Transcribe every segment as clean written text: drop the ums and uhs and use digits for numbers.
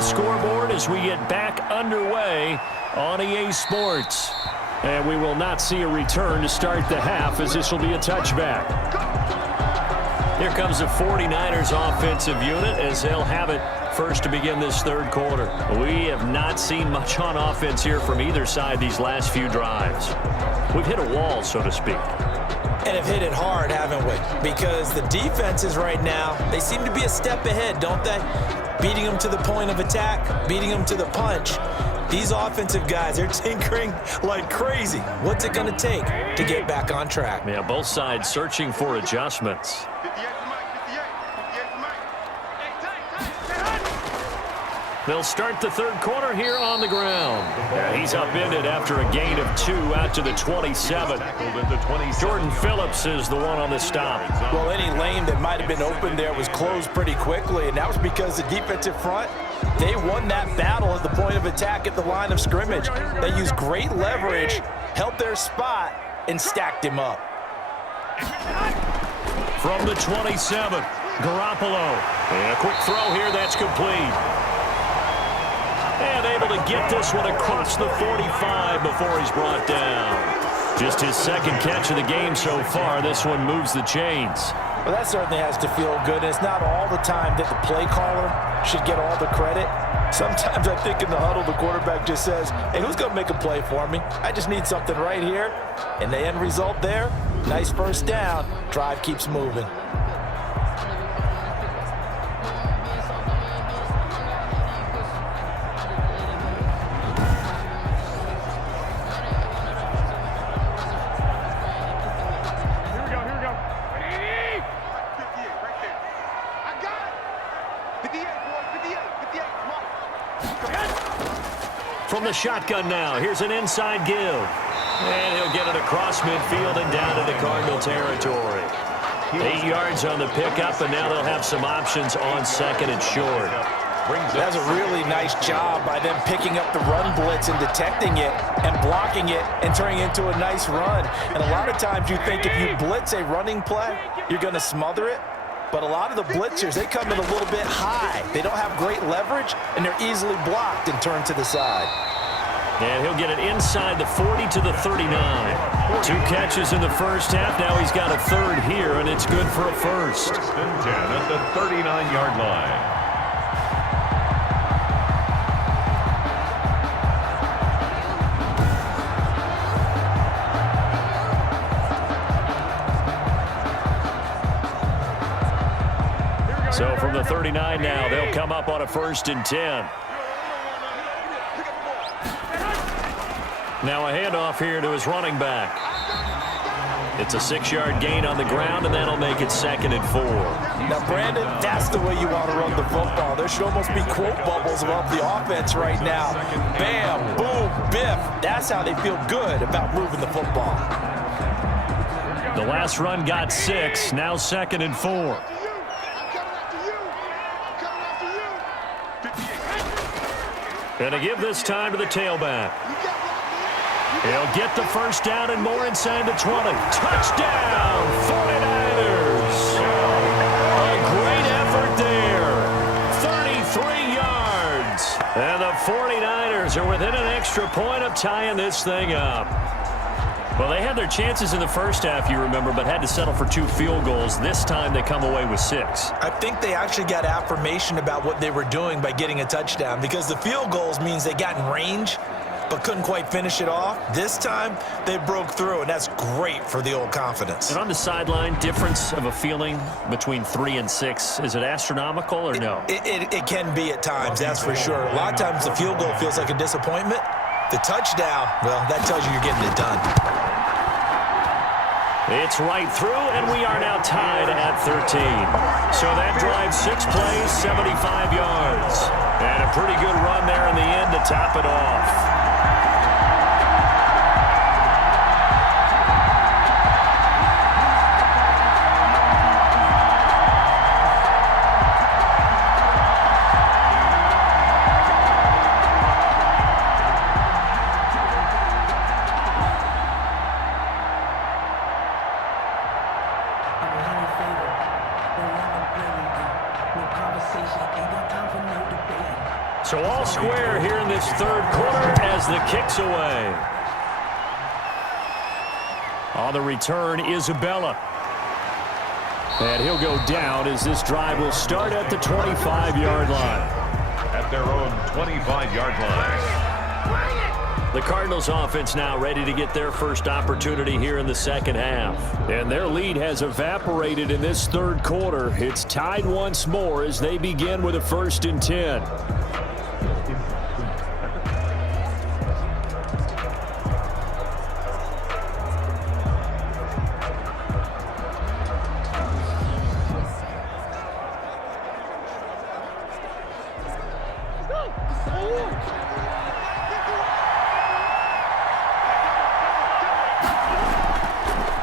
the scoreboard as we get back underway on EA Sports. And we will not see a return to start the half, as this will be a touchback. Here comes the 49ers offensive unit as they'll have it first to begin this third quarter. We have not seen much on offense here from either side these last few drives. We've hit a wall, so to speak. And have hit it hard, haven't we? Because the defenses right now, they seem to be a step ahead, don't they? Beating them to the point of attack, beating them to the punch. These offensive guys, they're tinkering like crazy. What's it going to take to get back on track? Yeah, both sides searching for adjustments. They'll start the third quarter here on the ground. Yeah, he's upended after a gain of 2 out to the 27. Jordan Phillips is the one on the stop. Well, any lane that might have been open there was closed pretty quickly, and that was because the defensive front, they won that battle at the point of attack at the line of scrimmage. They used great leverage, held their spot, and stacked him up. From the 27, Garoppolo. And a quick throw here, that's complete. And able to get this one across the 45 before he's brought down. Just his second catch of the game so far. This one moves the chains. Well, that certainly has to feel good. It's not all the time that the play caller should get all the credit. Sometimes I think in the huddle, the quarterback just says, hey, who's going to make a play for me? I just need something right here. And the end result there, nice first down. Drive keeps moving. From the shotgun now, here's an inside give. And he'll get it across midfield and down into Cardinal territory. 8 yards on the pickup, and now they'll have some options on second and short. That's a really nice job by them picking up the run blitz and detecting it and blocking it and turning it into a nice run. And a lot of times you think if you blitz a running play, you're going to smother it. But a lot of the blitzers, they come in a little bit high. They don't have great leverage, and they're easily blocked and turned to the side. And he'll get it inside the 40 to the 39. 2 catches in the first half. Now he's got a third here, and it's good for a first. 10 at the 39-yard line. So from the 39 now, they'll come up on a 1st and 10. Now a handoff here to his running back. It's a 6-yard gain on the ground, and that'll make it 2nd and 4. Now, Brandon, that's the way you want to run the football. There should almost be quote bubbles above the offense right now. Bam, boom, biff. That's how they feel good about moving the football. The last run got 6, now 2nd and 4. And to give this time to the tailback. He'll get the first down and more inside the 20. Touchdown, 49ers. A great effort there. 33 yards. And the 49ers are within an extra point of tying this thing up. Well, they had their chances in the first half, you remember, but had to settle for 2 field goals. This time they come away with 6. I think they actually got affirmation about what they were doing by getting a touchdown, because the field goals means they got in range but couldn't quite finish it off. This time they broke through, and that's great for the old confidence. And on the sideline, difference of a feeling between 3 and 6, is it astronomical or no? It can be at times, that's for sure. A lot of times the field goal feels like a disappointment. The touchdown, well, that tells you you're getting it done. It's right through, and we are now tied at 13. So that drive, 6 plays, 75 yards. And a pretty good run there in the end to top it off. So all square here in this third quarter as the kick's away. On the return, Isabella. And he'll go down as this drive will start at the 25-yard line. At their own 25-yard line. The Cardinals offense now ready to get their first opportunity here in the second half. And their lead has evaporated in this third quarter. It's tied once more as they begin with a 1st and 10.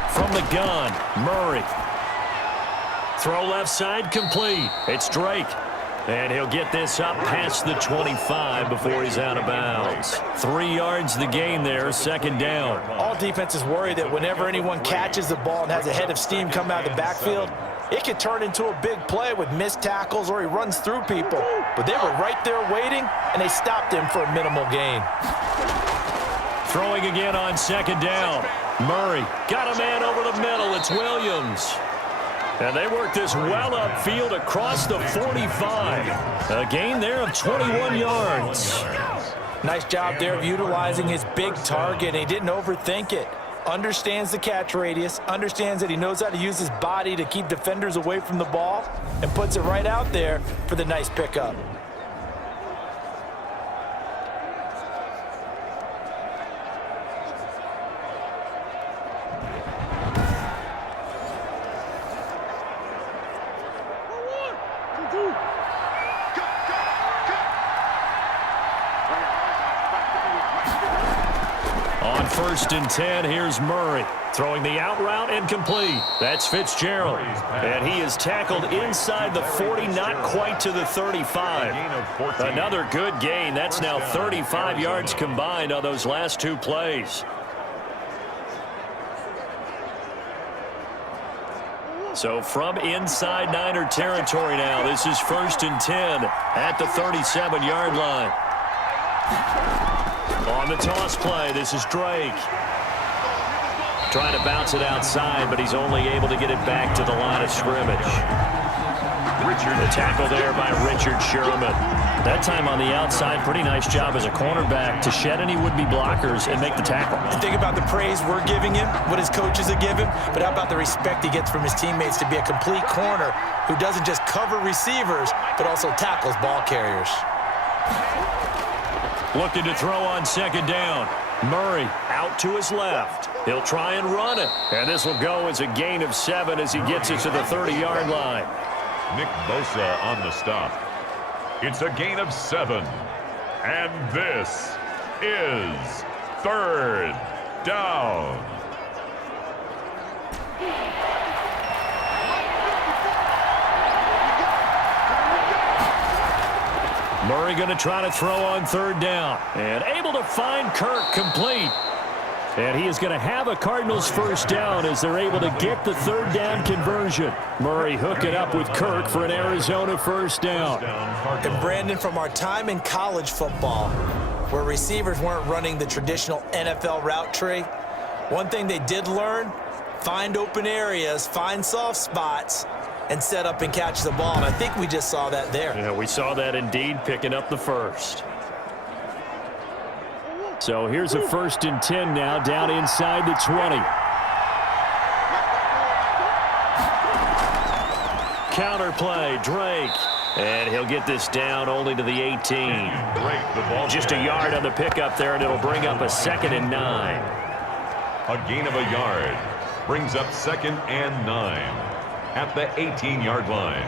From the gun, Murray. Throw left side complete. It's Drake. And he'll get this up past the 25 before he's out of bounds. 3 yards the gain there, 2nd down. All defenses worry that whenever anyone catches the ball and has a head of steam come out of the backfield, it can turn into a big play with missed tackles or he runs through people. But they were right there waiting, and they stopped him for a minimal gain. Throwing again on 2nd down. Murray got a man over the middle. It's Williams. And they work this well upfield across the 45. A gain there of 21 yards. Nice job there of utilizing his big target. He didn't overthink it. Understands the catch radius, understands that he knows how to use his body to keep defenders away from the ball, and puts it right out there for the nice pickup. On 1st and 10, here's Murray. Throwing the out route and complete. That's Fitzgerald. And he is tackled inside the 40, not quite to the 35. Another good gain. That's now 35 yards combined on those last 2 plays. So from inside Niner territory now, this is 1st and 10 at the 37-yard line. On the toss play, this is Drake. Trying to bounce it outside, but he's only able to get it back to the line of scrimmage. The tackle there by Richard Sherman. That time on the outside, pretty nice job as a cornerback to shed any would-be blockers and make the tackle. You think about the praise we're giving him, what his coaches are giving, but how about the respect he gets from his teammates to be a complete corner who doesn't just cover receivers, but also tackles ball carriers. Looking to throw on 2nd down. Murray out to his left. He'll try and run it. And this will go as a gain of 7 as he gets it to the 30-yard line. Nick Bosa on the stop. It's a gain of 7. And this is 3rd down. Murray going to try to throw on 3rd down. And able to find Kirk complete. And he is going to have a Cardinals 1st down as they're able to get the 3rd down conversion. Murray hooking up with Kirk for an Arizona 1st down. And Brandon, from our time in college football, where receivers weren't running the traditional NFL route tree, one thing they did learn, find open areas, find soft spots, and set up and catch the ball. And I think we just saw that there. Yeah, we saw that indeed, picking up the 1st. So here's a 1st and 10 now, down inside the 20. Counter play, Drake. And he'll get this down only to the 18. Just a yard on the pickup there, and it'll bring up a 2nd and 9. A gain of a yard brings up 2nd and 9 at the 18-yard line.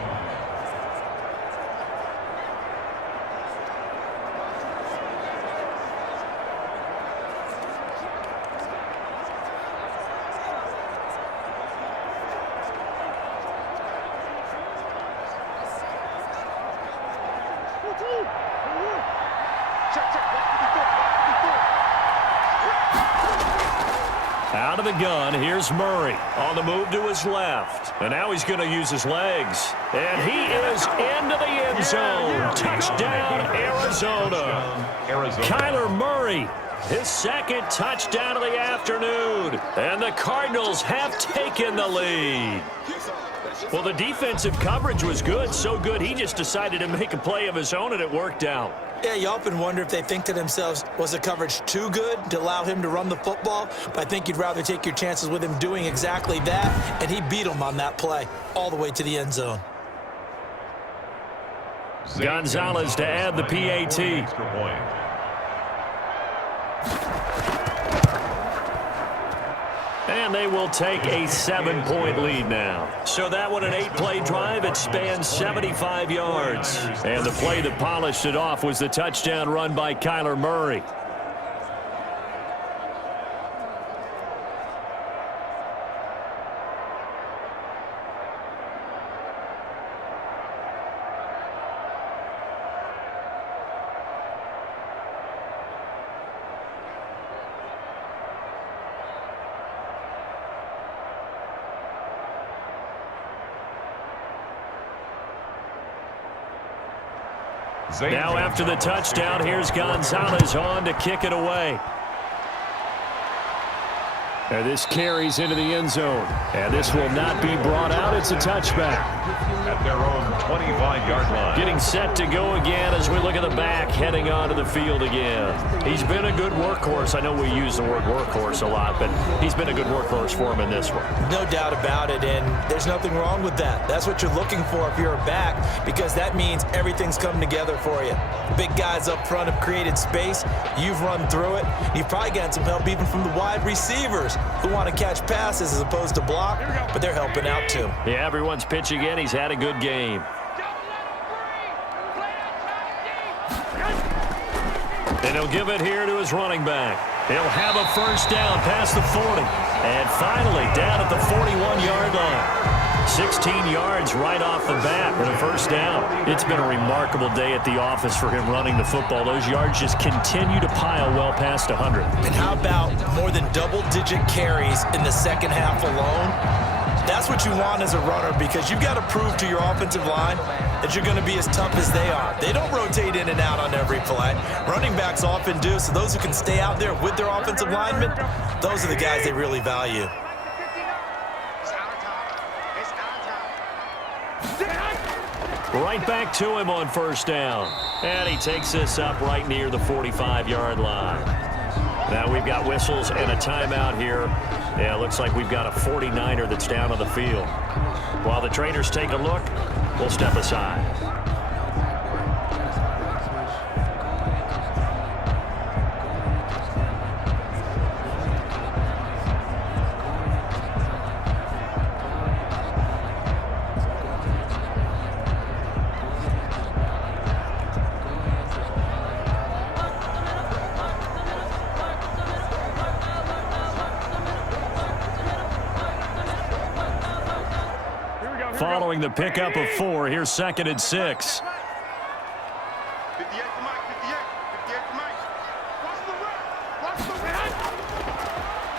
Out of the gun, here's Murray on the move to his left. And now he's going to use his legs. And he is into the end zone. Touchdown, Arizona. Kyler Murray, his second touchdown of the afternoon. And the Cardinals have taken the lead. Well, the defensive coverage was good, so good he just decided to make a play of his own, and it worked out. Yeah, you often wonder if they think to themselves, was the coverage too good to allow him to run the football? But I think you'd rather take your chances with him doing exactly that, and he beat him on that play all the way to the end zone. Gonzalez to add the PAT. And they will take a 7-point lead now. So that one, an 8-play drive. It spans 75 yards. And the play that polished it off was the touchdown run by Kyler Murray. Now after the touchdown, here's Gonzalez on to kick it away. And this carries into the end zone. And this will not be brought out. It's a touchback. At their own 25-yard line. Getting set to go again as we look at the back, heading onto the field again. He's been a good workhorse. I know we use the word workhorse a lot, but he's been a good workhorse for him in this one. No doubt about it, and there's nothing wrong with that. That's what you're looking for if you're a back, because that means everything's coming together for you. Big guys up front have created space. You've run through it. You've probably gotten some help even from the wide receivers who want to catch passes as opposed to block, but they're helping out too. Yeah, everyone's pitching in. He's had a good game. And he'll give it here to his running back. He'll have a first down past the 40. And finally down at the 41-yard line. 16 yards right off the bat for the first down. It's been a remarkable day at the office for him running the football. Those yards just continue to pile well past 100. And how about more than double-digit carries in the second half alone? That's what you want as a runner, because you've got to prove to your offensive line that you're going to be as tough as they are. They don't rotate in and out on every play. Running backs often do, so those who can stay out there with their offensive linemen, those are the guys they really value. Right back to him on first down. And he takes this up right near the 45-yard line. Now we've got whistles and a timeout here. Yeah, it looks like we've got a 49er that's down on the field. While the trainers take a look, we'll step aside. Following the pickup of 4, here's 2nd and 6.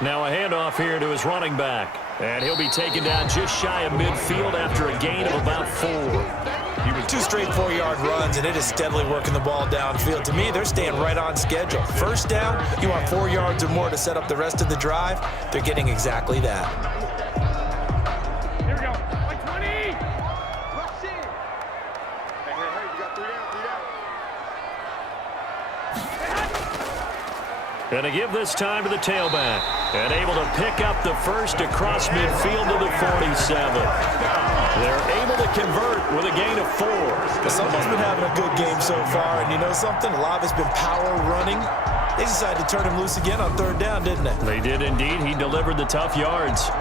Now a handoff here to his running back. And he'll be taken down just shy of midfield after a gain of about 4. 2 straight 4-yard runs, and it is steadily working the ball downfield. To me, they're staying right on schedule. First down, you want 4 yards or more to set up the rest of the drive. They're getting exactly that. Going to give this time to the tailback. And able to pick up the first across midfield to the 47. They're able to convert with a gain of 4. Someone's been having a good game so far, and you know something? A lot of it's been power running. They decided to turn him loose again on 3rd down, didn't they? They did indeed. He delivered the tough yards.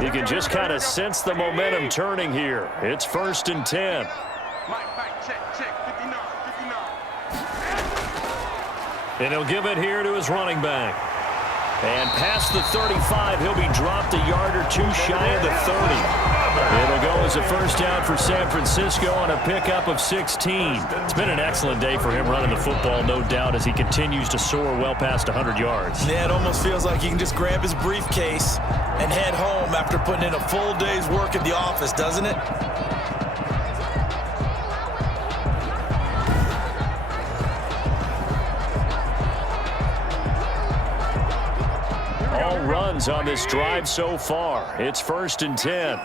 You can just kind of sense the momentum turning here. It's 1st and 10. And he'll give it here to his running back. And past the 35, he'll be dropped a yard or two shy of the 30. It'll go as a first down for San Francisco on a pickup of 16. It's been an excellent day for him running the football, no doubt, as he continues to soar well past 100 yards. Yeah, it almost feels like he can just grab his briefcase and head home after putting in a full day's work at the office, doesn't it? All runs on this drive so far. It's 1st and 10.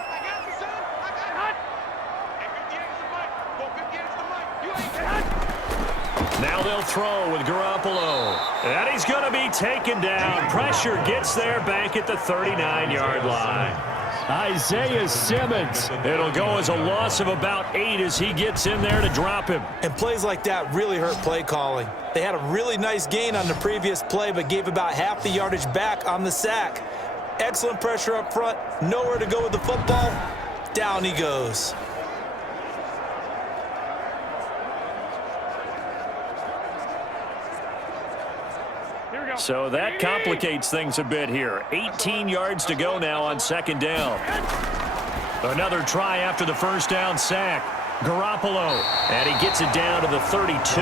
Now they'll throw with Garoppolo. And he's going to be taken down. Pressure gets there back at the 39-yard line. Isaiah Simmons. It'll go as a loss of about 8 as he gets in there to drop him. And plays like that really hurt play calling. They had a really nice gain on the previous play, but gave about half the yardage back on the sack. Excellent pressure up front. Nowhere to go with the football. Down he goes. So that complicates things a bit here. 18 yards to go now on 2nd down. Another try after the first down sack. Garoppolo, and he gets it down to the 32.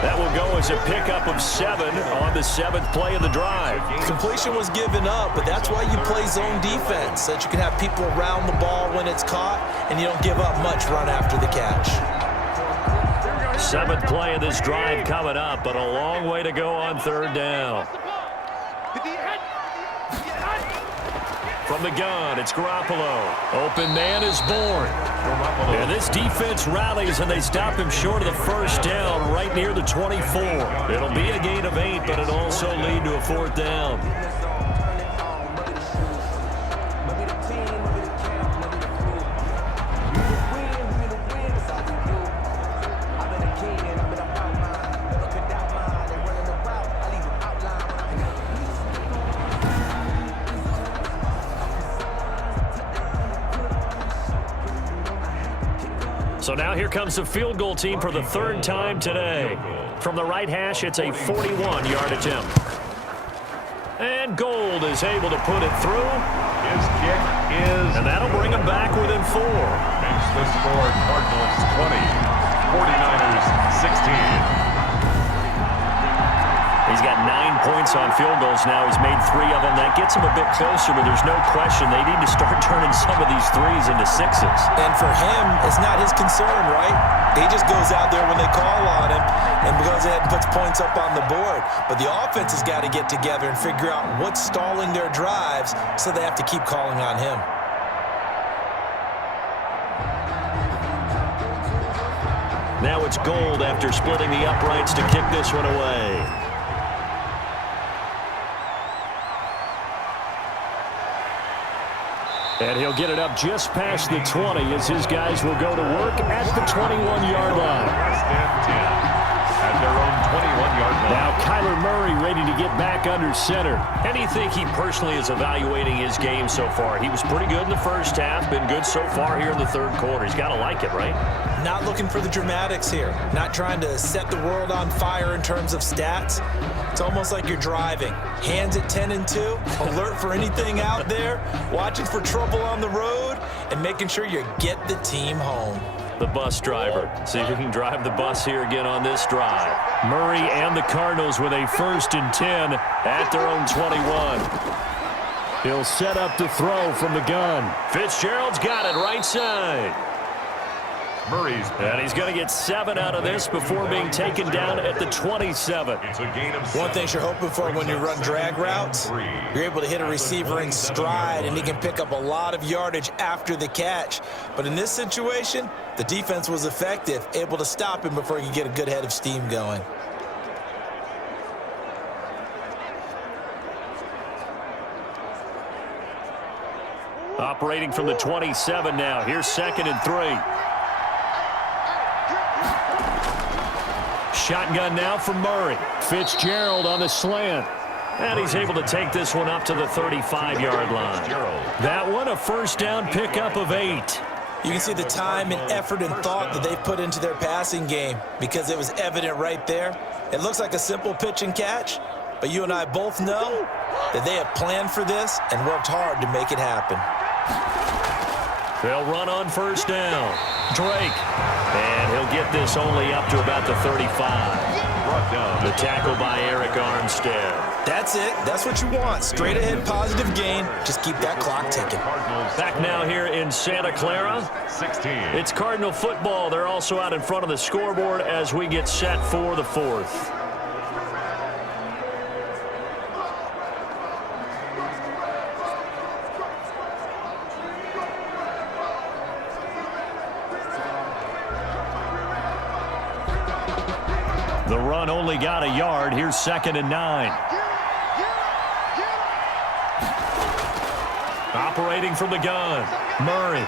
That will go as a pickup of 7 on the 7th play of the drive. Completion was given up, but that's why you play zone defense, so that you can have people around the ball when it's caught, and you don't give up much run after the catch. 7th play of this drive coming up, but a long way to go on 3rd down. From the gun, it's Garoppolo. Open man is born. And this defense rallies, and they stop him short of the first down right near the 24. It'll be a gain of 8, but it'll also lead to a 4th down. So now here comes the field goal team for the 3rd time today. From the right hash, it's a 41-yard attempt. And Gold is able to put it through. His kick is... And that'll bring him back within 4. Makes the score Cardinals 20, 49ers 16. He's got 9 points on field goals now. He's made 3 of them. That gets him a bit closer, but there's no question they need to start turning some of these 3s into 6s. And for him, it's not his concern, right? He just goes out there when they call on him and goes ahead and puts points up on the board. But the offense has got to get together and figure out what's stalling their drives, so they have to keep calling on him. Now it's Gold after splitting the uprights to kick this one away. And he'll get it up just past the 20 as his guys will go to work at the 21-yard line. Less than 10 at their own 21-yard line. Now Kyler Murray ready to get back under center. And you think he personally is evaluating his game so far? He was pretty good in the first half, been good so far here in the 3rd quarter. He's got to like it, right? Not looking for the dramatics here. Not trying to set the world on fire in terms of stats. It's almost like you're driving. Hands at 10 and 2, alert for anything out there, watching for trouble on the road, and making sure you get the team home. The bus driver. See if he can drive the bus here again on this drive. Murray and the Cardinals with a 1st and 10 at their own 21. He'll set up to throw from the gun. Fitzgerald's got it right side. Murray's and he's going to get 7 out of this before being taken down at the 27. It's a gain of 7. One thing you're hoping for when you run drag routes, you're able to hit a receiver in stride, and he can pick up a lot of yardage after the catch. But in this situation, the defense was effective, able to stop him before he could get a good head of steam going. Operating from the 27 now. Here's 2nd and 3. Shotgun now for Murray. Fitzgerald on the slant. And he's able to take this one up to the 35-yard line. That one a first down pickup of 8. You can see the time and effort and thought that they've put into their passing game because it was evident right there. It looks like a simple pitch and catch, but you and I both know that they have planned for this and worked hard to make it happen. They'll run on first down. Drake. And he'll get this only up to about the 35. The tackle by Eric Armstead. That's it. That's what you want. Straight ahead, positive gain. Just keep that clock ticking. Back now here in Santa Clara. 16. It's Cardinal football. They're also out in front of the scoreboard as we get set for the fourth. The run only got a yard. Here's 2nd and 9. Operating from the gun, Murray.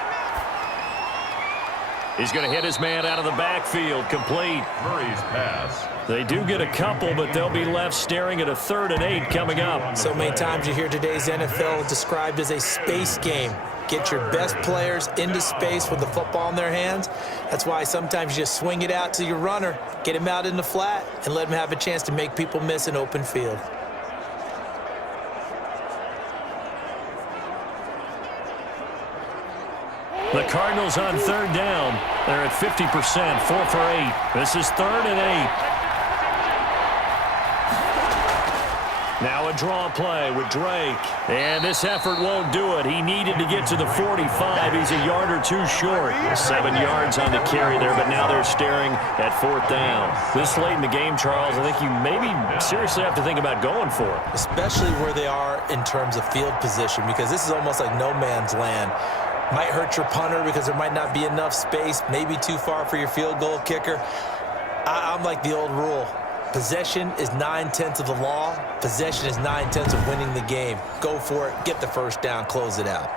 He's going to hit his man out of the backfield. Complete. Murray's pass. They do get a couple, but they'll be left staring at a 3rd and 8 coming up. So many times you hear today's NFL described as a space game. Get your best players into space with the football in their hands. That's why sometimes you just swing it out to your runner, get him out in the flat, and let him have a chance to make people miss an open field. The Cardinals on 3rd down. They're at 50%, 4 for 8. This is 3rd and 8. Now a draw play with Drake. And this effort won't do it. He needed to get to the 45. He's a yard or two short. 7 yards on the carry there, but now they're staring at 4th down. This late in the game, Charles, I think you maybe seriously have to think about going for it. Especially where they are in terms of field position, because this is almost like no man's land. Might hurt your punter because there might not be enough space, maybe too far for your field goal kicker. I'm like the old rule. Possession is 9/10 of the law. Possession is 9/10 of winning the game. Go for it. Get the first down. Close it out.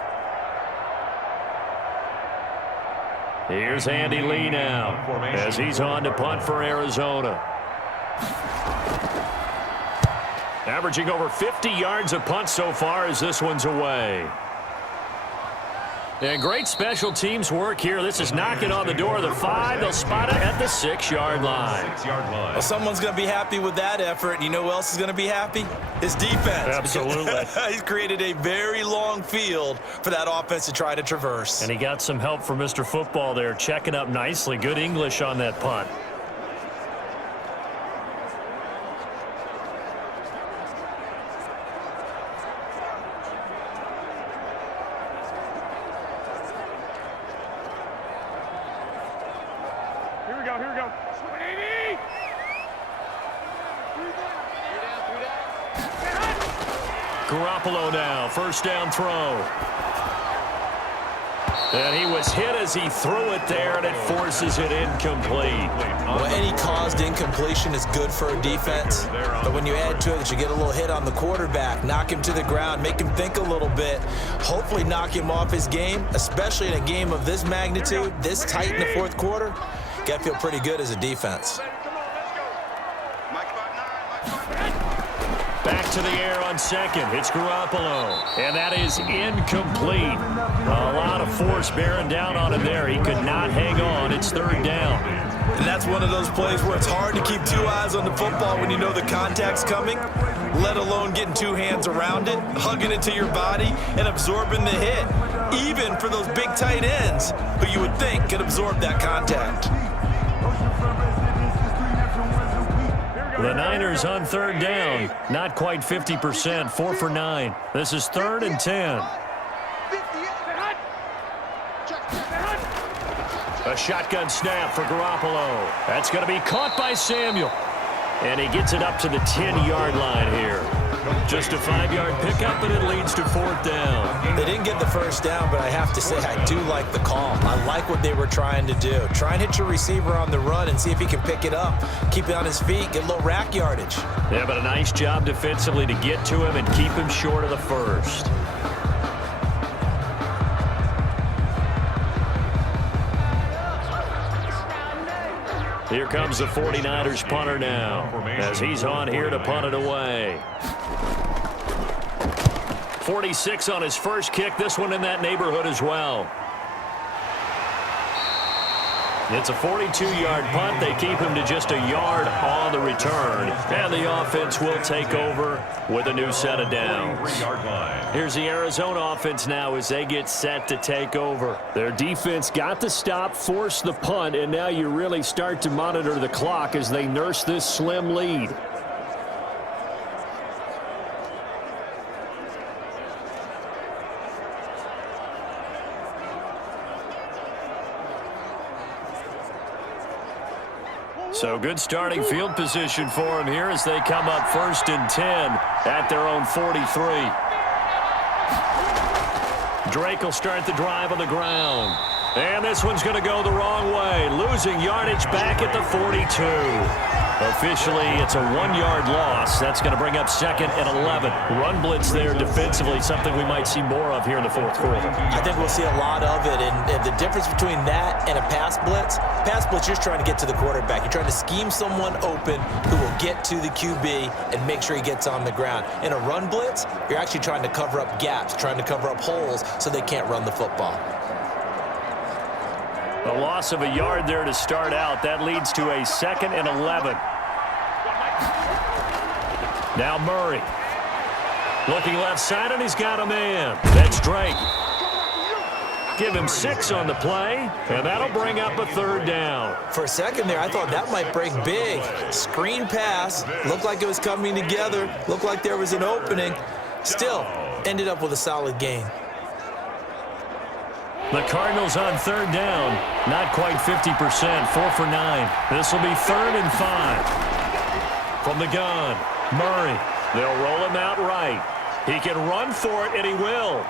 Here's Andy Lee now as he's on to punt for Arizona. Averaging over 50 yards a punt so far as this one's away. And great special teams work here. This is knocking on the door of the 5. They'll spot it at the 6-yard line. 6-yard line. Well, someone's going to be happy with that effort. You know who else is going to be happy? His defense. Absolutely. He's created a very long field for that offense to try to traverse. And he got some help from Mr. Football there, checking up nicely. Good English on that punt. Here we go. Garoppolo now, first down throw. And he was hit as he threw it there, and it forces it incomplete. Well, any caused incompletion is good for a defense, but when you add to it that you get a little hit on the quarterback, knock him to the ground, make him think a little bit, hopefully knock him off his game, especially in a game of this magnitude, this tight in the 4th quarter, got to feel pretty good as a defense. Back to the air on 2nd. It's Garoppolo. And that is incomplete. A lot of force bearing down on him there. He could not hang on. It's 3rd down. And that's one of those plays where it's hard to keep 2 eyes on the football when you know the contact's coming, let alone getting 2 hands around it, hugging it to your body, and absorbing the hit. Even for those big tight ends who you would think could absorb that contact. The Niners on 3rd down. Not quite 50%, 4 for 9. This is 3rd and 10. A shotgun snap for Garoppolo. That's going to be caught by Samuel. And he gets it up to the 10-yard line here. Just a 5-yard pickup, and it leads to 4th down. They didn't get the first down, but I have to say I do like the call. I like what they were trying to do. Try and hit your receiver on the run and see if he can pick it up, keep it on his feet, get a little rack yardage. Yeah, but a nice job defensively to get to him and keep him short of the first. Here comes the 49ers punter now as he's on here to punt it away. 46 on his first kick. This one in that neighborhood as well. It's a 42-yard punt. They keep him to just a yard on the return. And the offense will take over with a new set of downs. Here's the Arizona offense now as they get set to take over. Their defense got the stop, forced the punt, and now you really start to monitor the clock as they nurse this slim lead. So good starting field position for them here as they come up 1st and 10 at their own 43. Drake will start the drive on the ground. And this one's going to go the wrong way, losing yardage back at the 42. Officially, it's a 1-yard loss. That's going to bring up 2nd and 11. Run blitz there defensively, something we might see more of here in the 4th quarter. I think we'll see a lot of it, and the difference between that and a pass blitz, you're trying to get to the quarterback. You're trying to scheme someone open who will get to the QB and make sure he gets on the ground. In a run blitz, you're actually trying to cover up gaps, trying to cover up holes so they can't run the football. A loss of a yard there to start out. That leads to a 2nd and 11. Now Murray. Looking left side, and he's got a man. That's Drake. Give him 6 on the play, and that'll bring up a 3rd down. For a second there, I thought that might break big. Screen pass. Looked like it was coming together. Looked like there was an opening. Still, ended up with a solid gain. The Cardinals on 3rd down. Not quite 50%. 4 for 9. This will be 3rd and 5. From the gun, Murray. They'll roll him out right. He can run for it, and he will.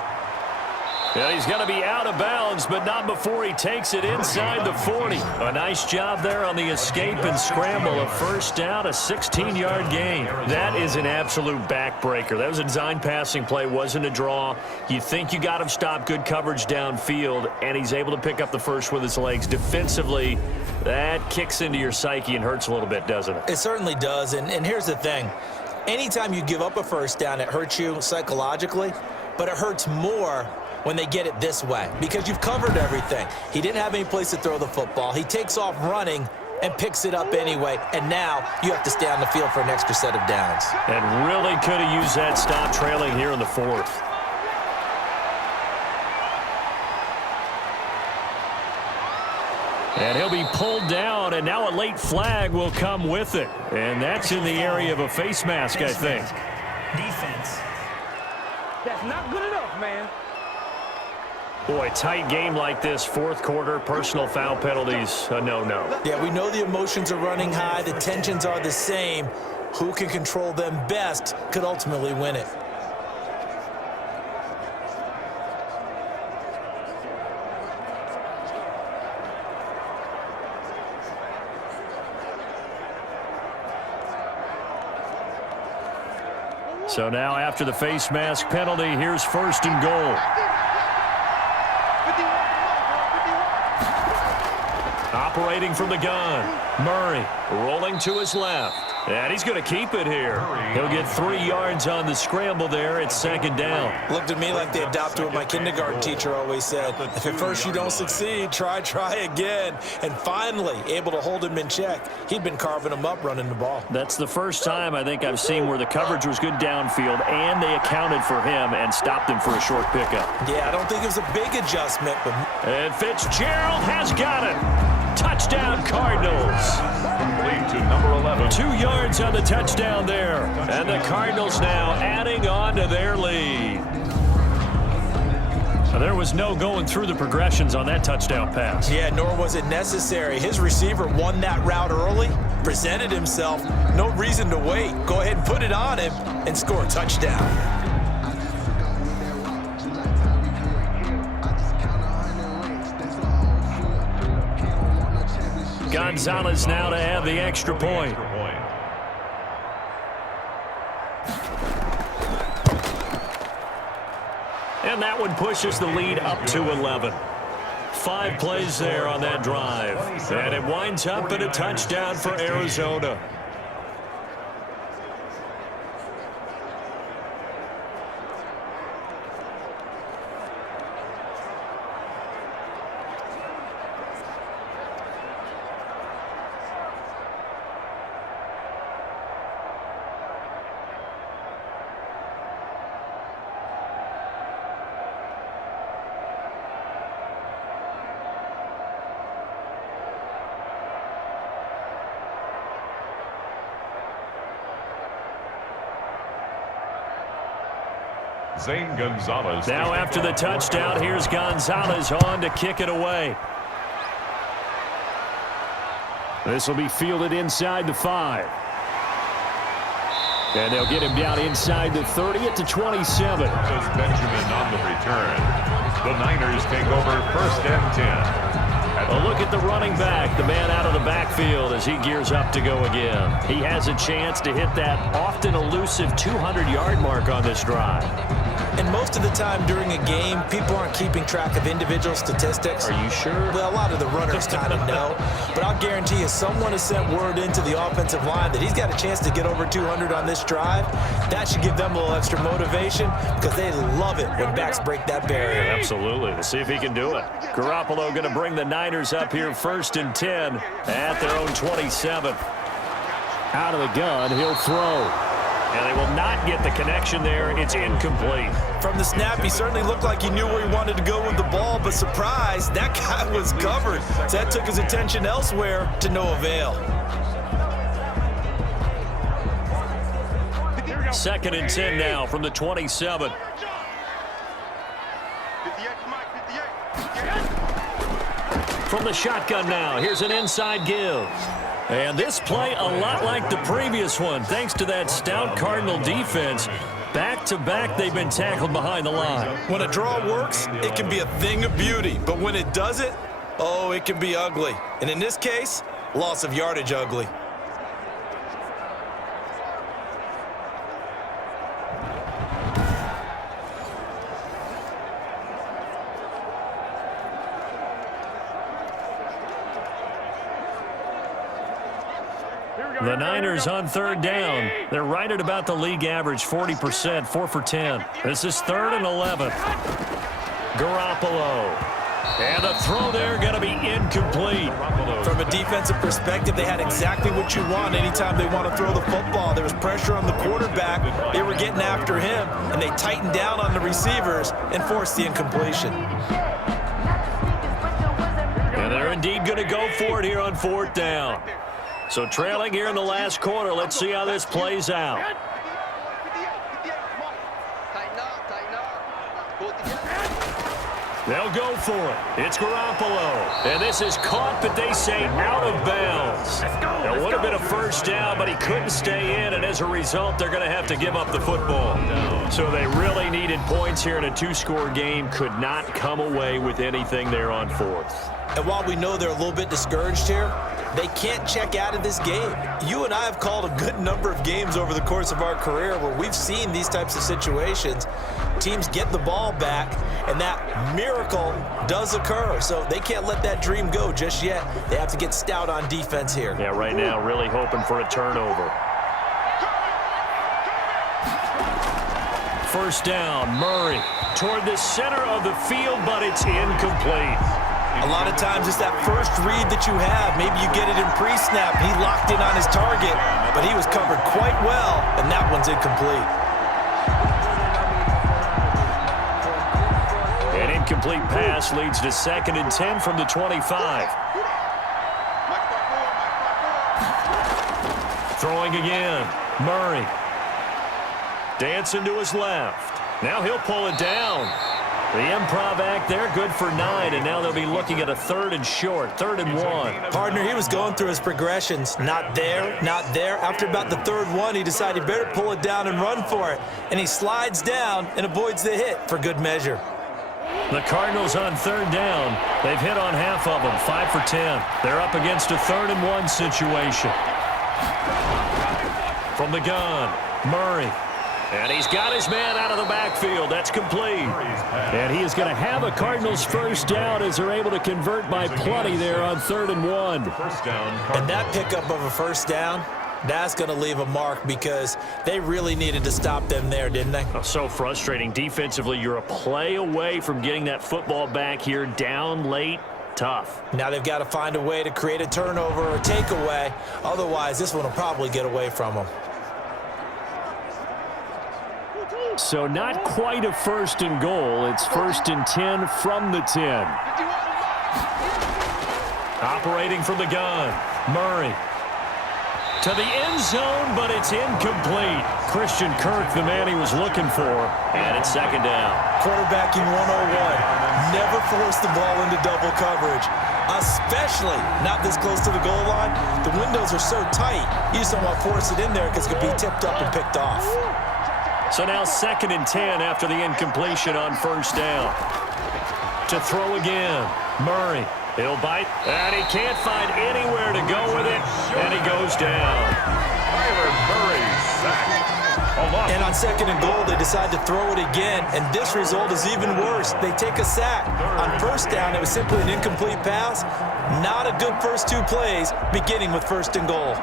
Yeah, he's going to be out of bounds, but not before he takes it inside the 40. A nice job there on the escape and scramble. A 1st down, a 16-yard gain. That is an absolute backbreaker. That was a design passing play, wasn't a draw. You think you got him stopped, good coverage downfield, and he's able to pick up the first with his legs. Defensively, that kicks into your psyche and hurts a little bit, doesn't it? It certainly does, and here's the thing. Anytime you give up a 1st down, it hurts you psychologically, but it hurts more when they get it this way because you've covered everything. He didn't have any place to throw the football. He takes off running and picks it up anyway, and now you have to stay on the field for an extra set of downs. And really could have used that stop trailing here in the 4th. And he'll be pulled down, and now a late flag will come with it. And that's in the area of a face mask, I think. Defense. That's not good enough, man. Boy, tight game like this, 4th quarter, personal foul penalties, a no-no. Yeah, we know the emotions are running high. The tensions are the same. Who can control them best could ultimately win it. So now after the face mask penalty, here's 1st and goal. Operating from the gun, Murray rolling to his left. And he's going to keep it here. He'll get 3 yards on the scramble there. It's 2nd down. Looked at me like they adopted what my kindergarten teacher always said. If at first you don't succeed, try again. And finally, able to hold him in check. He'd been carving him up running the ball. That's the first time I think I've seen where the coverage was good downfield and they accounted for him and stopped him for a short pickup. Yeah, I don't think it was a big adjustment. But and Fitzgerald has got it. Touchdown, Cardinals. Lead to number 11. 2 yards on the touchdown there. And the Cardinals now adding on to their lead. There was no going through the progressions on that touchdown pass. Yeah, nor was it necessary. His receiver won that route early, presented himself. No reason to wait. Go ahead and put it on him and score a touchdown. Gonzalez now to add the extra point. And that one pushes the lead up to 11. 5 plays there on that drive. And it winds up in a touchdown for Arizona. Zane Gonzalez. Now after the touchdown, here's Gonzalez on to kick it away. This will be fielded inside the 5. And they'll get him down inside the 30 at the 27. Benjamin on the return. The Niners take over 1st and 10. A look at the running back, the man out of the backfield as he gears up to go again. He has a chance to hit that often elusive 200-yard mark on this drive. And most of the time during a game, people aren't keeping track of individual statistics. Are you sure? Well, a lot of the runners kind of know. But I'll guarantee you, someone has sent word into the offensive line that he's got a chance to get over 200 on this drive. That should give them a little extra motivation because they love it when backs break that barrier. Absolutely. Let's see if he can do it. Garoppolo going to bring the Niners up here 1st and 10 at their own 27. Out of the gun, he'll throw. And they will not get the connection there. It's incomplete. From the snap, he certainly looked like he knew where he wanted to go with the ball, but surprise, that guy was covered. So that took his attention elsewhere to no avail. 2nd and 10 now from the 27. From the shotgun now, here's an inside give. And this play a lot like the previous one, thanks to that stout Cardinal defense. Back-to-back, they've been tackled behind the line. When a draw works, it can be a thing of beauty. But when it doesn't, oh, it can be ugly. And in this case, loss of yardage ugly. The Niners on 3rd down. They're right at about the league average, 40%, 4 for 10. This is 3rd and 11. Garoppolo. And the throw there going to be incomplete. From a defensive perspective, they had exactly what you want anytime they want to throw the football. There was pressure on the quarterback. They were getting after him, and they tightened down on the receivers and forced the incompletion. And they're indeed going to go for it here on 4th down. So trailing here in the last quarter. Let's see how this plays out. They'll go for it. It's Garoppolo. And this is caught, but they say out of bounds. That would have been a 1st down, but he couldn't stay in, and as a result, they're going to have to give up the football. So they really needed points here in a 2-score game. Could not come away with anything there on 4th. And while we know they're a little bit discouraged here, they can't check out of this game. You and I have called a good number of games over the course of our career where we've seen these types of situations. Teams get the ball back, and that miracle does occur. So they can't let that dream go just yet. They have to get stout on defense here. Yeah, right now really hoping for a turnover. 1st down, Murray toward the center of the field, but it's incomplete. A lot of times it's that first read that you have. Maybe you get it in pre-snap. He locked in on his target, but he was covered quite well, and that one's incomplete. An incomplete pass leads to 2nd and 10 from the 25. Throwing again, Murray. Dancing to his left. Now he'll pull it down. The improv act there, good for 9, and now they'll be looking at a 3rd and short, 3rd and 1. Partner, he was going through his progressions. Not there, not there. After about the 3rd one, he decided he better pull it down and run for it. And he slides down and avoids the hit for good measure. The Cardinals on 3rd down. They've hit on half of them, 5 for 10. They're up against a 3rd and 1 situation. From the gun, Murray. And he's got his man out of the backfield. That's complete. And he is going to have a Cardinals 1st down as they're able to convert by plenty there on 3rd and 1. And that pickup of a 1st down, that's going to leave a mark because they really needed to stop them there, didn't they? Oh, so frustrating. Defensively, you're a play away from getting that football back here down late. Tough. Now they've got to find a way to create a turnover or takeaway. Otherwise, this one will probably get away from them. So not quite a 1st and goal. It's 1st and 10 from the 10. Operating from the gun, Murray. To the end zone, but it's incomplete. Christian Kirk, the man he was looking for, and it's second down. Quarterbacking 101. Never force the ball into double coverage, especially not this close to the goal line. The windows are so tight, you just don't want to force it in there because it could be tipped up and picked off. So now 2nd and 10 after the incompletion on first down. To throw again, Murray. He'll bite, and he can't find anywhere to go with it, and he goes down. Kyler Murray sacked. And on 2nd and goal, they decide to throw it again, and this result is even worse. They take a sack. On first down, it was simply an incomplete pass. Not a good first 2 plays, beginning with 1st and goal.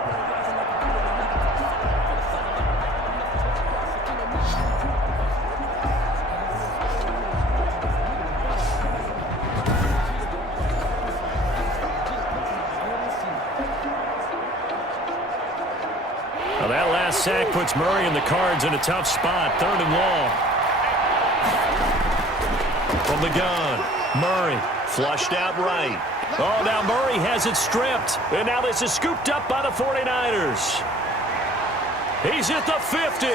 Well, that last sack puts Murray and the Cards in a tough spot. 3rd and long. From the gun, Murray flushed out right. Oh, now Murray has it stripped. And now this is scooped up by the 49ers. He's at the 50,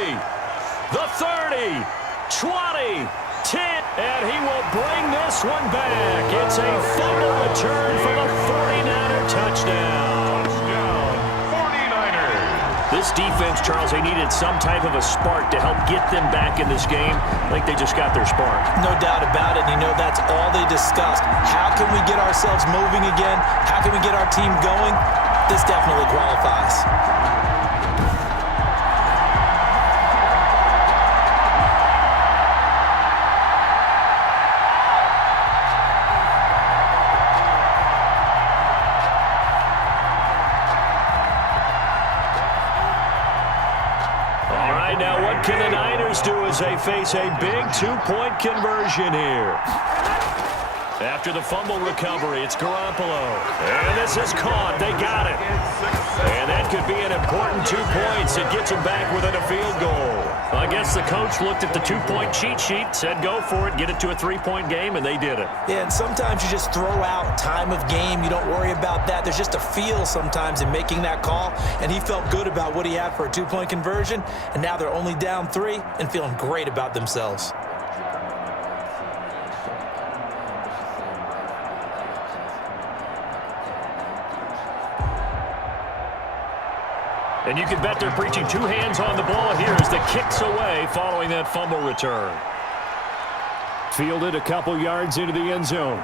the 30, 20, 10, and he will bring this one back. It's a fumble return for the 49er touchdown. This defense, Charles, they needed some type of a spark to help get them back in this game. I think they just got their spark. No doubt about it. You know, that's all they discussed. How can we get ourselves moving again? How can we get our team going? This definitely qualifies. Can the Niners do as they face a big 2-point conversion here? After the fumble recovery, it's Garoppolo. And this is caught. They got it. And that could be an important 2 points. It gets them back within a field goal. I guess the coach looked at the 2-point cheat sheet, said go for it, get it to a 3-point game, and they did it. Yeah, and sometimes you just throw out time of game. You don't worry about that. There's just a feel sometimes in making that call, and he felt good about what he had for a 2-point conversion, and now they're only down 3 and feeling great about themselves. And you can bet they're preaching 2 hands on the ball here as the kick's away following that fumble return. Fielded a couple yards into the end zone.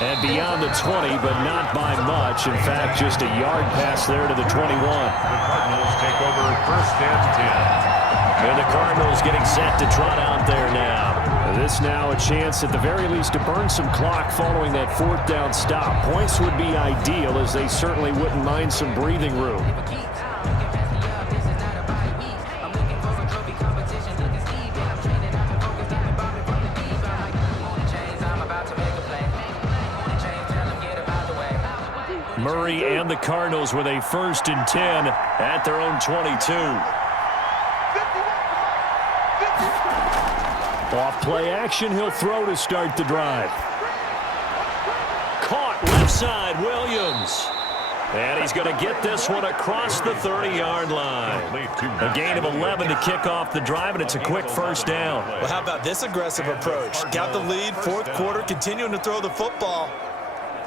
And beyond the 20, but not by much. In fact, just a yard pass there to the 21. The Cardinals take over 1st and 10. And the Cardinals getting set to trot out there now. This now a chance at the very least to burn some clock following that 4th down stop. Points would be ideal as they certainly wouldn't mind some breathing room. Murray and the Cardinals with a 1st and 10 at their own 22. Off play action, he'll throw to start the drive. Caught left side, Williams. And he's going to get this one across the 30-yard line. A gain of 11 to kick off the drive, and it's a quick 1st down. Well, how about this aggressive approach? Got the lead, 4th quarter, continuing to throw the football.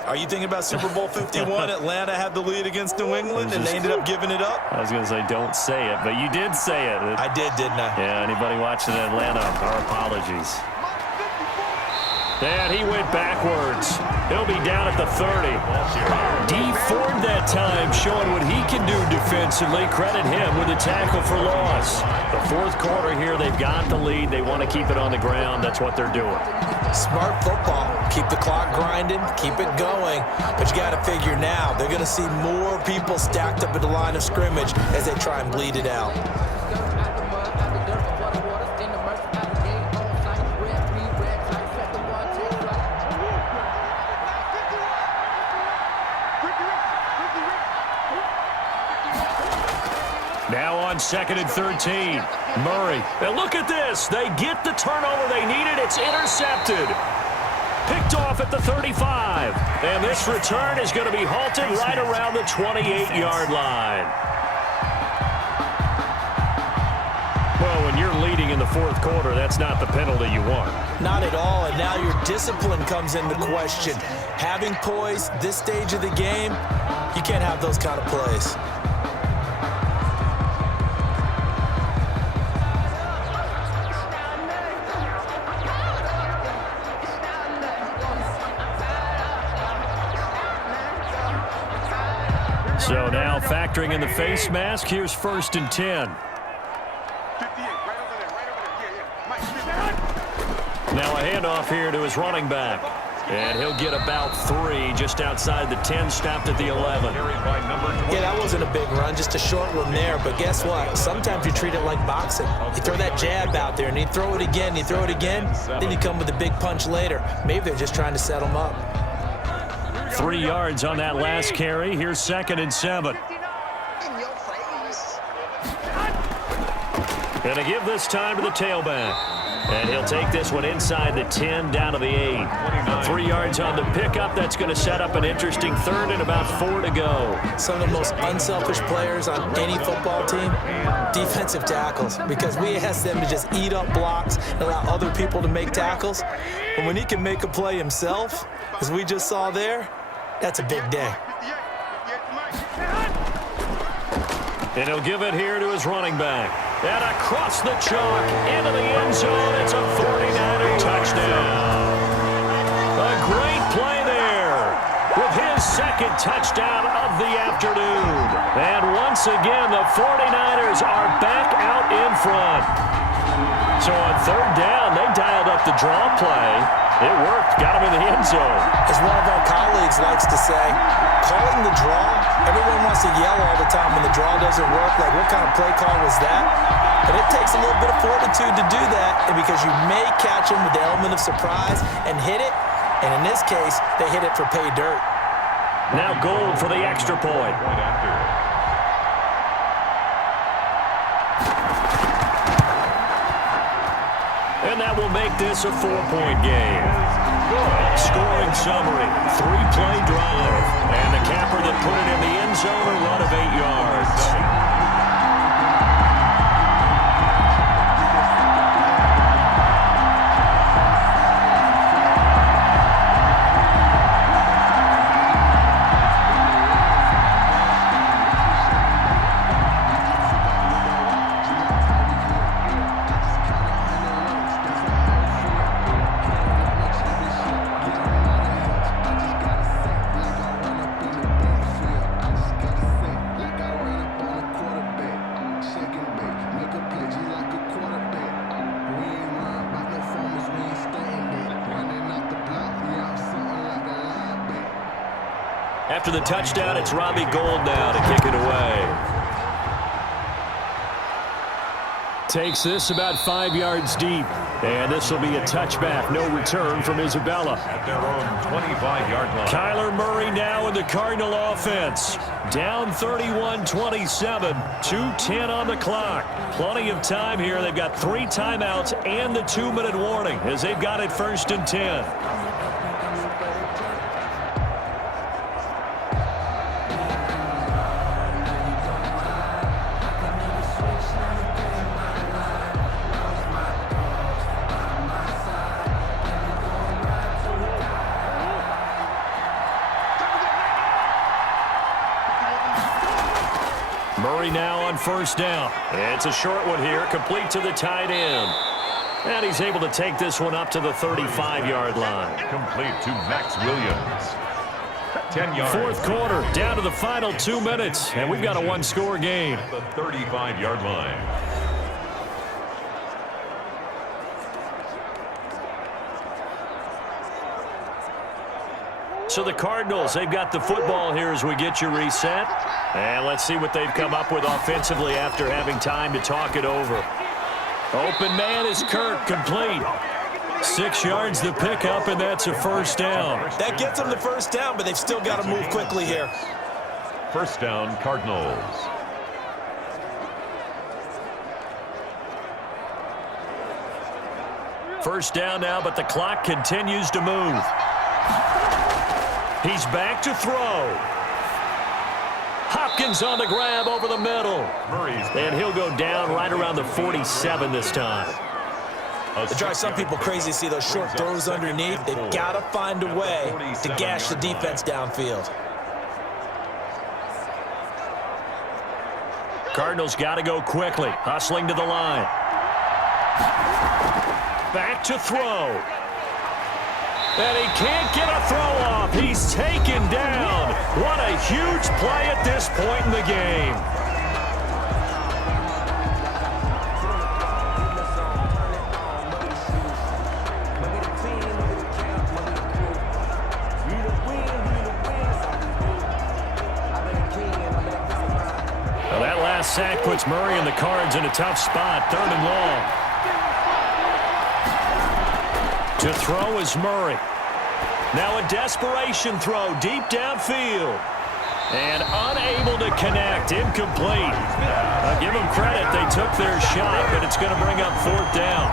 Are you thinking about Super Bowl 51? Atlanta had the lead against New England, and they ended up giving it up? I was going to say, don't say it, but you did say it. I did, didn't I? Yeah, anybody watching Atlanta, our apologies. And he went backwards. He'll be down at the 30. D Ford that time showing what he can do defensively. Credit him with a tackle for loss. The 4th quarter here, they've got the lead. They want to keep it on the ground. That's what they're doing. Smart football. Keep the clock grinding. Keep it going. But you got to figure now, they're going to see more people stacked up at the line of scrimmage as they try and bleed it out. Now on 2nd and 13. Murray. And look at this. They get the turnover they needed. It's intercepted. Picked off at the 35. And this return is going to be halted right around the 28-yard line. Well, when you're leading in the fourth quarter, that's not the penalty you want. Not at all, and now your discipline comes into question. Having poise this stage of the game, you can't have those kind of plays. So now factoring in the face mask, here's 1st and 10. Now a handoff here to his running back. And he'll get about 3 just outside the 10, stopped at the 11. Yeah, that wasn't a big run, just a short one there. But guess what? Sometimes you treat it like boxing. You throw that jab out there, and you throw it again, you throw it again, then you come with a big punch later. Maybe they're just trying to set him up. 3 yards on that last carry. Here's 2nd and 7. Gonna give this time to the tailback. And he'll take this one inside the 10, down to the 8. 3 yards on the pickup. That's going to set up an interesting 3rd and about 4 to go. Some of the most unselfish players on any football team, defensive tackles, because we ask them to just eat up blocks and allow other people to make tackles. But when he can make a play himself, as we just saw there, that's a big day. And he'll give it here to his running back. And across the chalk, into the end zone. It's a 49er touchdown. A great play there with his 2nd touchdown of the afternoon. And once again, the 49ers are back out in front. So on 3rd down, they dialed up the draw play. It worked. Got him in the end zone. As one of our colleagues likes to say, calling the draw, everyone wants to yell all the time when the draw doesn't work. Like, what kind of play call was that? But it takes a little bit of fortitude to do that, and because you may catch him with the element of surprise and hit it, and in this case, they hit it for pay dirt. Now Gold for the extra point. And that will make this a 4-point game. Scoring summary, 3-play drive. And the capper that put it in the end zone, a run of 8 yards. After the touchdown, it's Robbie Gould now to kick it away. Takes this about 5 yards deep. And this will be a touchback. No return from Isabella. At their own 25-yard line. Kyler Murray now in the Cardinal offense. Down 31-27. 2:10 on the clock. Plenty of time here. They've got 3 timeouts and the 2-minute warning as they've got it 1st and 10. Murray now on 1st down. It's a short one here, complete to the tight end. And he's able to take this one up to the 35-yard line. Complete to Max Williams. 10 yards. 4th quarter, down to the final 2 minutes, and we've got a 1-score game. At the 35-yard line. So the Cardinals, they've got the football here as we get you reset. And let's see what they've come up with offensively after having time to talk it over. Open man is Kirk, complete. 6 yards the pickup, and that's a 1st down. That gets them the 1st down, but they've still got to move quickly here. 1st down, Cardinals. First down now, but the clock continues to move. He's back to throw. Hopkins on the grab over the middle. And he'll go down right around the 47 this time. It drives some people crazy to see those short throws underneath. They've got to find a way to gash the defense downfield. Cardinals got to go quickly, hustling to the line. Back to throw. And he can't get a throw off. He's taken down. What a huge play at this point in the game. Well, that last sack puts Murray and the Cards in a tough spot, 3rd and long. To throw is Murray. Now a desperation throw deep downfield. And unable to connect. Incomplete. I'll give them credit. They took their shot, but it's going to bring up 4th down.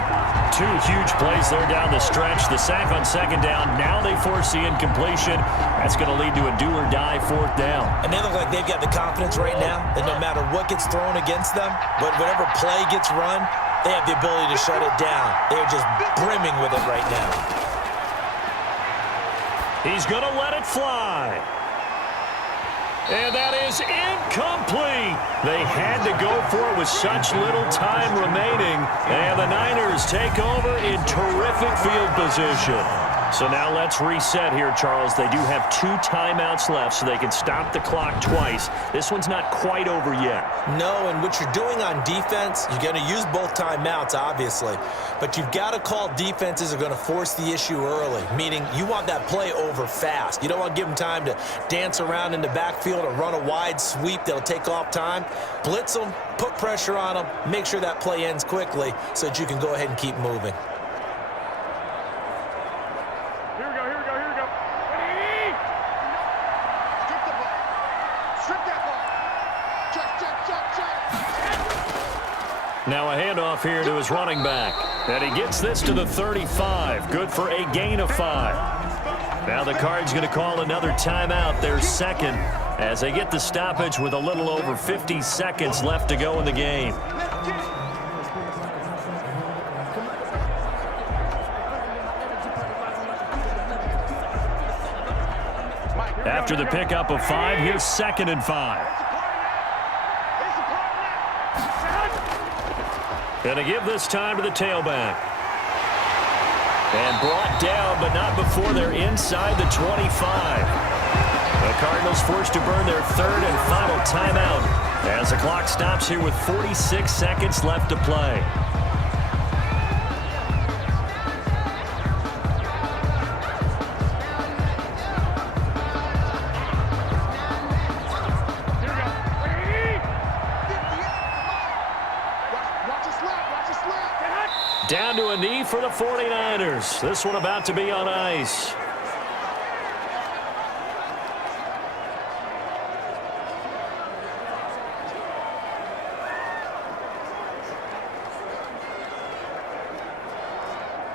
2 huge plays there down the stretch. The sack on 2nd down. Now they force the incompletion. That's going to lead to a do-or-die 4th down. And they look like they've got the confidence right now that no matter what gets thrown against them, but whatever play gets run, they have the ability to shut it down. They're just brimming with it right now. He's going to let it fly. And that is incomplete. They had to go for it with such little time remaining. And the Niners take over in terrific field position. So now let's reset here, Charles. They do have 2 timeouts left, so they can stop the clock twice. This one's not quite over yet. No, and what you're doing on defense, you're going to use both timeouts, obviously. But you've got to call defenses are going to force the issue early, meaning you want that play over fast. You don't want to give them time to dance around in the backfield or run a wide sweep that'll take off time. Blitz them, put pressure on them, make sure that play ends quickly so that you can go ahead and keep moving. Now a handoff here to his running back. And he gets this to the 35. Good for a gain of 5. Now the Cards going to call another timeout, their 2nd, as they get the stoppage with a little over 50 seconds left to go in the game. After the pickup of 5, here's 2nd and 5. Going to give this time to the tailback. And brought down, but not before they're inside the 25. The Cardinals forced to burn their 3rd and final timeout as the clock stops here with 46 seconds left to play. Down to a knee for the 49ers. This one about to be on ice.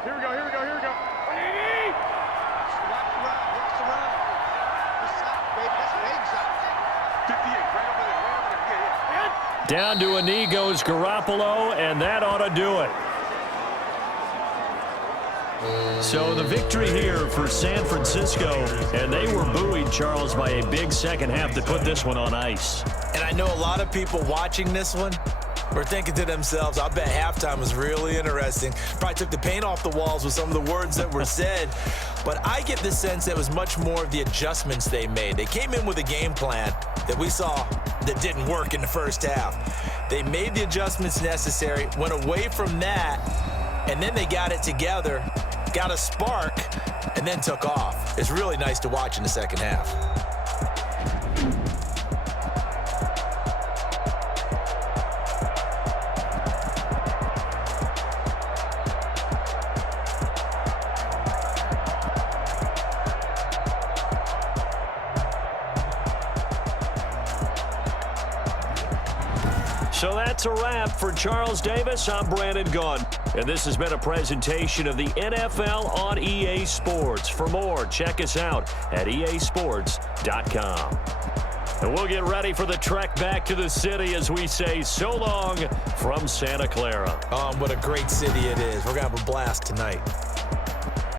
Here we go. Wraps around. Baby, that's an egg shot. 58, right over there. Down to a knee goes Garoppolo, and that ought to do it. So the victory here for San Francisco, and they were buoyed, Charles, by a big second half to put this one on ice. And I know a lot of people watching this one were thinking to themselves, I bet halftime was really interesting. Probably took the paint off the walls with some of the words that were said. But I get the sense that it was much more of the adjustments they made. They came in with a game plan that we saw that didn't work in the first half. They made the adjustments necessary, went away from that, and then they got it together, got a spark, and then took off. It's really nice to watch in the second half. So that's a wrap. For Charles Davis, I'm Brandon Gaudin. And this has been a presentation of the NFL on EA Sports. For more, check us out at easports.com. And we'll get ready for the trek back to the city as we say so long from Santa Clara. What a great city it is. We're going to have a blast tonight.